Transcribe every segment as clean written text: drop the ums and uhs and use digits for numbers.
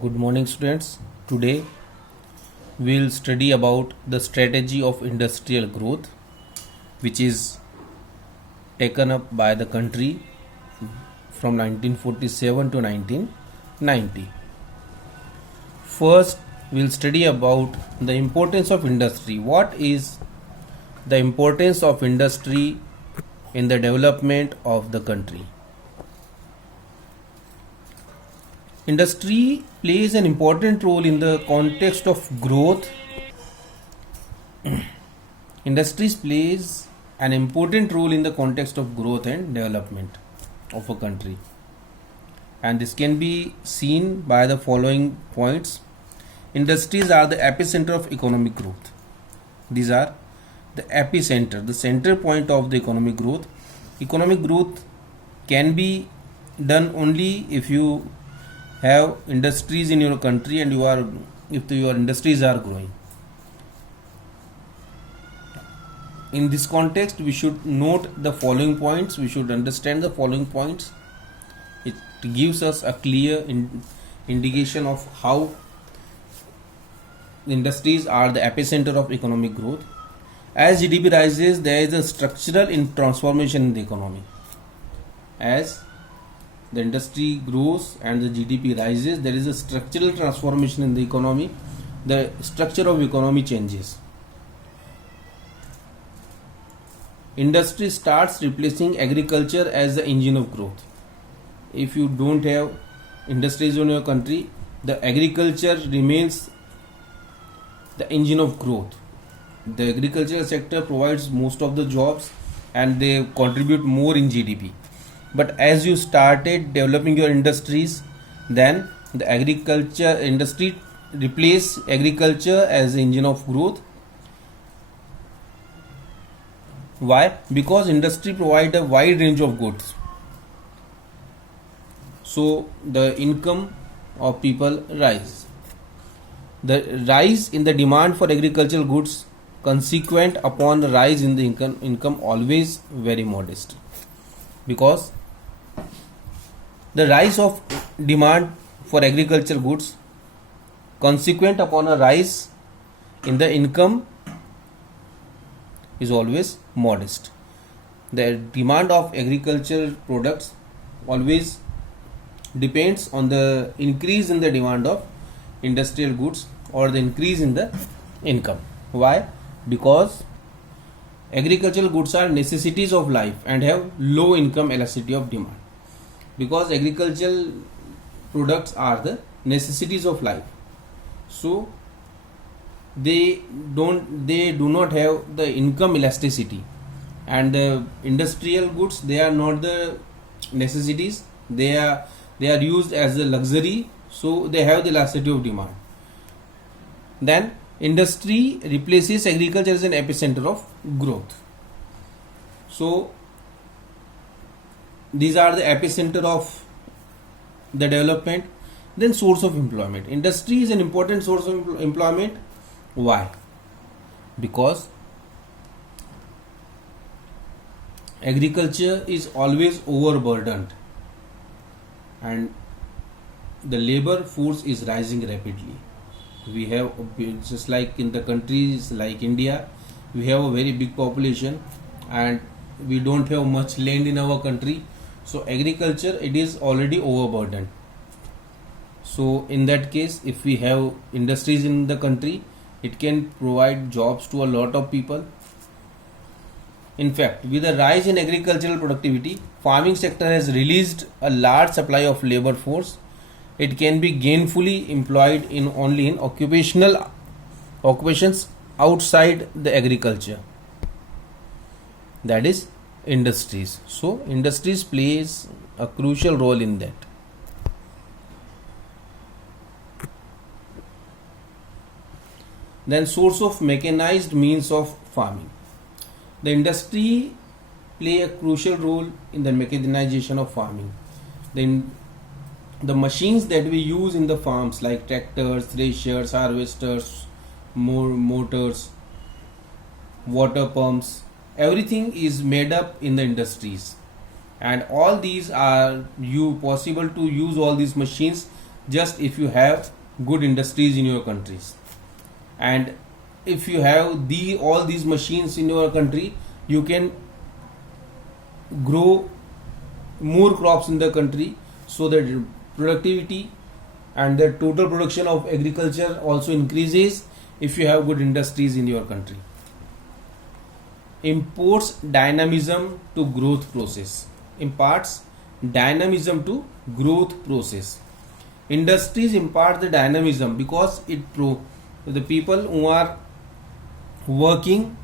Good morning, students. Today we'll study about the strategy of industrial growth, which is taken up by the country from 1947 to 1990. First, we'll study about the importance of industry. What is the importance of industry in the development of the country? Industry plays an important role in the context of growth. Industries plays an important role in the context of growth and development of a country. And this can be seen by the following points. Industries are the epicenter of economic growth. These are the epicenter, the center point of the economic growth. Economic growth can be done only if you have industries in your country and if your industries are growing. In this context, we should note the following points. We should understand the following points. It gives us a clear indication of how industries are the epicenter of economic growth. As GDP rises, there is a structural transformation in the economy. As the industry grows and the GDP rises, there is a structural transformation in the economy. The structure of economy changes. Industry starts replacing agriculture as the engine of growth. If you don't have industries in your country, the agriculture remains the engine of growth. The agricultural sector provides most of the jobs and they contribute more in GDP. But as you started developing your industries, then the agriculture industry replace agriculture as the engine of growth. Why? Because industry provide a wide range of goods. So the income of people rise. The rise in the demand for agricultural goods consequent upon the rise in the income always very modest. Because the rise of demand for agricultural goods consequent upon a rise in the income is always modest. The demand of agricultural products always depends on the increase in the demand of industrial goods or the increase in the income. Why? Because agricultural goods are necessities of life and have low income elasticity of demand. Because agricultural products are the necessities of life, so they do not have the income elasticity, and the industrial goods, they are not the necessities, they are used as a luxury, so they have the elasticity of demand. Then industry replaces agriculture as an epicenter of growth. So these are the epicenter of the development. Then source of employment. Industry is an important source of employment. Why? Because agriculture is always overburdened and the labor force is rising rapidly. We have, just like in the countries like India, we have a very big population and we don't have much land in our country, so agriculture, it is already overburdened. So in that case, if we have industries in the country, it can provide jobs to a lot of people. In fact, with a rise in agricultural productivity, farming sector has released a large supply of labor force. It can be gainfully employed only in occupations outside the agriculture, that is industries. So industries plays a crucial role in that. Then source of mechanized means of farming. The industry play a crucial role in the mechanization of farming. Then the machines that we use in the farms, like tractors, threshers, harvesters, motors, water pumps, everything is made up in the industries, and all these are you possible to use all these machines just if you have good industries in your countries. And if you have all these machines in your country, you can grow more crops in the country, so that productivity and the total production of agriculture also increases if you have good industries in your country. Imparts dynamism to growth process. Imparts dynamism to growth process. Industries impart the dynamism because the people who are working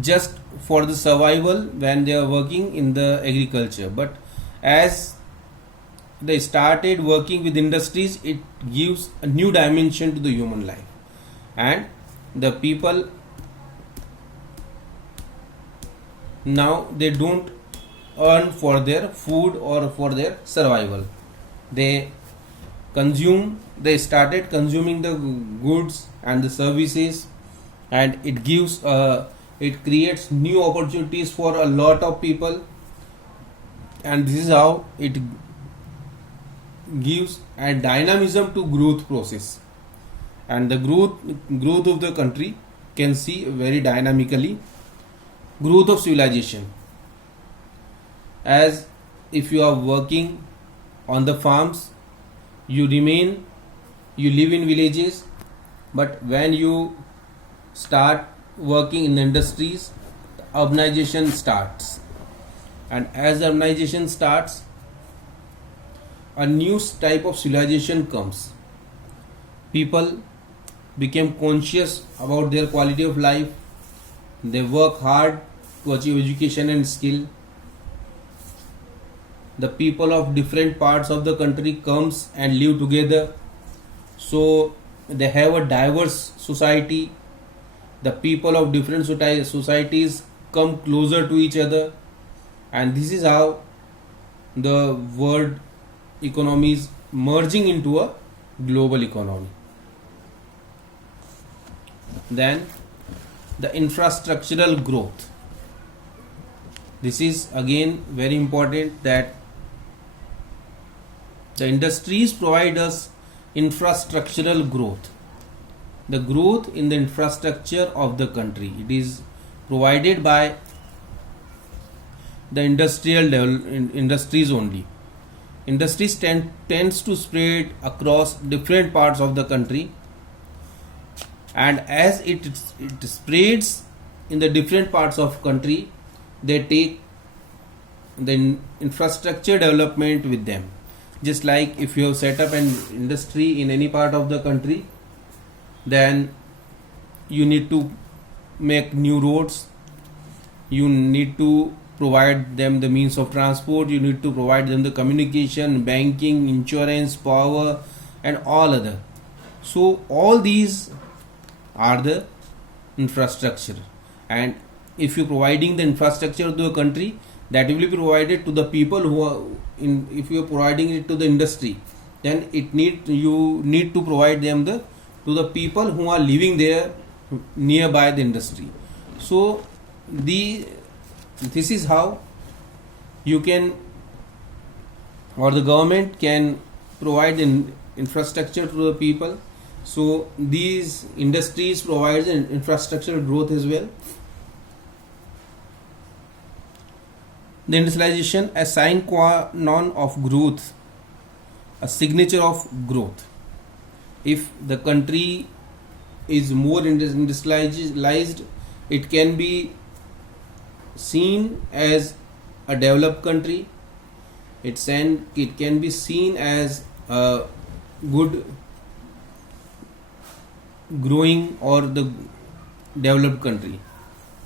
just for the survival when they are working in the agriculture, but as they started working with industries, it gives a new dimension to the human life, and the people now they don't earn for their food or for their survival. They started consuming the goods and the services, and it creates new opportunities for a lot of people, and this is how it gives a dynamism to growth process. And the growth of the country can see very dynamically. Growth of civilization, as if you are working on the farms, you live in villages, but when you start working in industries, urbanization starts, and as urbanization starts, a new type of civilization comes. People become conscious about their quality of life. They work hard to achieve education and skill. The people of different parts of the country comes and live together, so they have a diverse society. The people of different societies come closer to each other, and this is how the world economy is merging into a global economy. Then the infrastructural growth. This is again very important, that the industries provide us infrastructural growth. The growth in the infrastructure of the country, it is provided by the industries only. Industries tends to spread across different parts of the country, and as it spreads in the different parts of country, they take the infrastructure development with them. Just like if you have set up an industry in any part of the country, then you need to make new roads, you need to provide them the means of transport, you need to provide them the communication, banking, insurance, power, and all other. So all these are the infrastructure, and if you providing the infrastructure to a country, that will be provided to the people who are in. If you are providing it to the industry, then you need to provide them to the people who are living there nearby the industry. So this is how you can, or the government can provide infrastructure to the people. So these industries provide an infrastructural growth as well. The industrialization, a sine qua non of growth, a signature of growth. If the country is more industrialized, it can be seen as a developed country. It can be seen as a good growing or the developed country.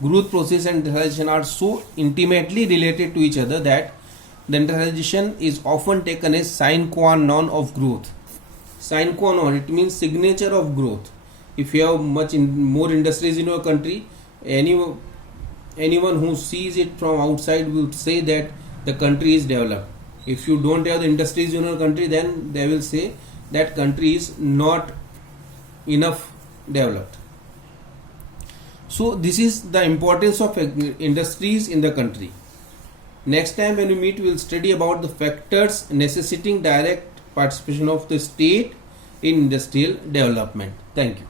Growth process and industrialization are so intimately related to each other that the industrialization is often taken as sine qua non of growth. Sine qua non, it means signature of growth. If you have more industries in your country, anyone who sees it from outside will say that the country is developed. If you don't have the industries in your country, then they will say that country is not enough developed. So this is the importance of industries in the country. Next time when we meet, we will study about the factors necessitating direct participation of the state in industrial development. Thank you.